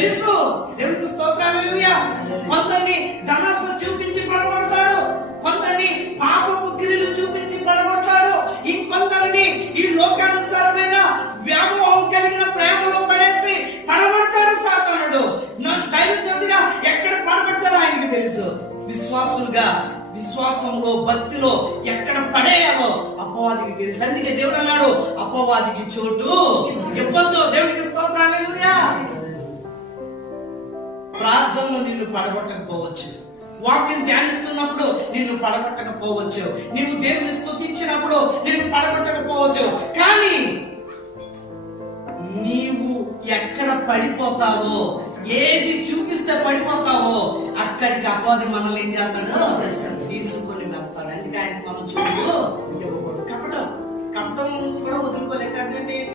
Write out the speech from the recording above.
తెలుసు. దేవునికి స్తోత్రం, హల్లెలూయా. కొందరిని ధనాశ చూపించి పడగొడతాడు, కొందరిని పాపపు క్రియలు చూపించి పడగొడతాడు, ఇంకొందరిని ఈ లోకానుసారమైన వ్యామోహం కలిగిన ప్రేమలో పడేసి పడగొడతాడు సాతానుడు. దైవజనుడిగా ఎక్కడ పడగొట్టాలో ఆయనకి తెలుసు. విశ్వాసులుగా విశ్వాసంలో భక్తిలో ఎక్కడ పడేయాలో అపవాదికి తెలుసు. అందుకే దేవుడు అన్నాడు, అపవాదికి చోటు ఇవ్వద్దు. దేవుడికి స్తోత్రం, హల్లెలూయా. ప్రార్థనలో నిన్ను పడగొట్టకపోవచ్చు, వాక్యం ధ్యానిస్తున్నప్పుడు నిన్ను పడగొట్టకపోవచ్చు, నీవు దేవుని స్తుతించినప్పుడు నిన్ను పడగొట్టకపోవచ్చు, కానీ నీవు ఎక్కడ పడిపోతావో, ఏది చూపిస్తే పడిపోతావో అక్కడికి అపవాది మనల్ని ఏం చేస్తాడు, తీసుకొని వెళ్తాడు. అందుకే ఆయన మనం చూడు ఇవ్వకూడదు. కపటం కూడా వదులుకోలేదు.